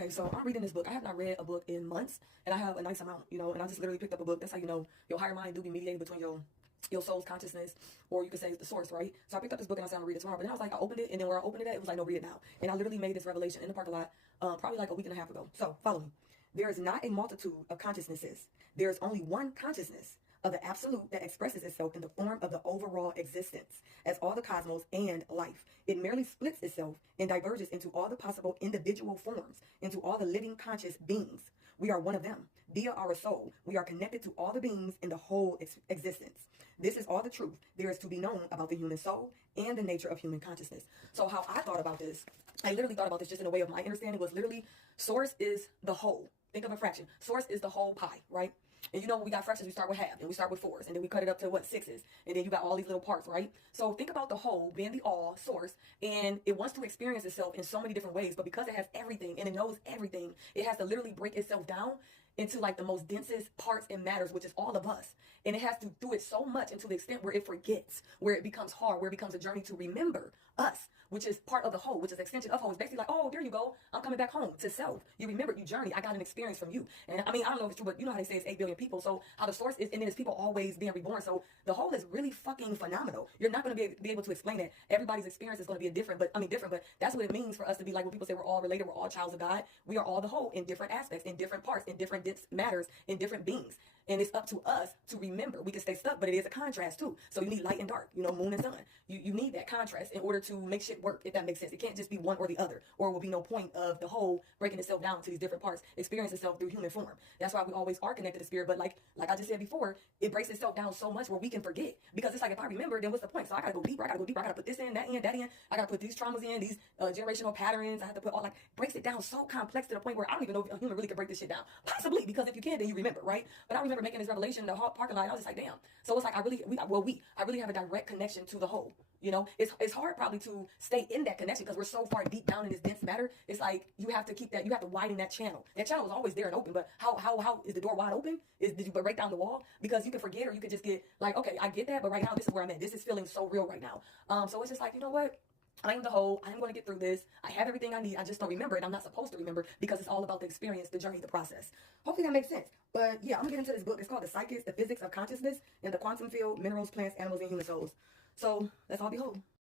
Okay, so I'm reading this book. I have not read a book in months, and I have a nice amount, and I just literally picked up a book. That's how you know your higher mind do be mediated between your soul's consciousness, or you could say it's the source, right? So I picked up this book and I said I'm gonna read it tomorrow. But then I was like, I opened it, and then where I opened it at, it was like, no, read it now. And I literally made this revelation in the parking lot, probably like a week and a half ago. So follow me. There is not a multitude of consciousnesses. There is only one consciousness of the absolute that expresses itself in the form of the overall existence as all the cosmos and life. It merely splits itself and diverges into all the possible individual forms, into all the living conscious beings. We are one of them. Via our soul, we are connected to all the beings in the whole existence. This is all the truth there is to be known about the human soul and the nature of human consciousness. So how I thought about this, I literally thought about this just in a way of my understanding was literally source is the whole. Think of a fraction. Source is the whole pie, right? And we got fractions, we start with half, and we start with fours, and then we cut it up to sixes, and then you got all these little parts, right? So think about the whole being the all source, and it wants to experience itself in so many different ways, but because it has everything and it knows everything, it has to literally break itself down into like the most densest parts and matters, which is all of us. And it has to do it so much and to the extent where it forgets, where it becomes hard, where it becomes a journey to remember us, which is part of the whole, which is extension of whole. It's basically like, oh, there you go. I'm coming back home to self. You remembered, you journey. I got an experience from you. And I mean, I don't know if it's true, but you know how they say it's 8 billion people. So how the source is, and then it's people always being reborn. So the whole is really fucking phenomenal. You're not going to be able to explain it. Everybody's experience is going to be different, but that's what it means for us to be like when people say we're all related, we're all childs of God. We are all the whole in different aspects, in different parts, in different dense matters, in different beings. And it's up to us to remember. We can stay stuck, but it is a contrast too. So you need light and dark, moon and sun. You need that contrast in order to make shit work, if that makes sense. It can't just be one or the other, or it will be no point of the whole breaking itself down to these different parts, experience itself through human form. That's why we always are connected to spirit. But like I just said before, it breaks itself down so much where we can forget. Because it's like, if I remember, then what's the point? So I gotta go deeper, I gotta put this in, that in, that in. I gotta put these traumas in, these generational patterns. I have to put breaks it down so complex to the point where I don't even know if a human really can break this shit down. Possibly, because if you can, then you remember, right? But I remember making this revelation in the parking lot, and I was just like, damn. So it's like I really have a direct connection to the whole. It's hard probably to stay in that connection because we're so far deep down in this dense matter. It's like you have to keep that, you have to widen that channel. That channel is always there and open, but how is the door wide open? Did you break down the wall? Because you can forget, or you can just get like, okay, I get that, but right now this is where I'm at. This is feeling so real right now. So it's just like, you know what? I am the whole. I am going to get through this. I have everything I need. I just don't remember it. I'm not supposed to remember because it's all about the experience, the journey, the process. Hopefully that makes sense. But yeah, I'm going to get into this book. It's called The Psychics, The Physics of Consciousness in the Quantum Field, Minerals, Plants, Animals, and Human Souls. So that's all behold.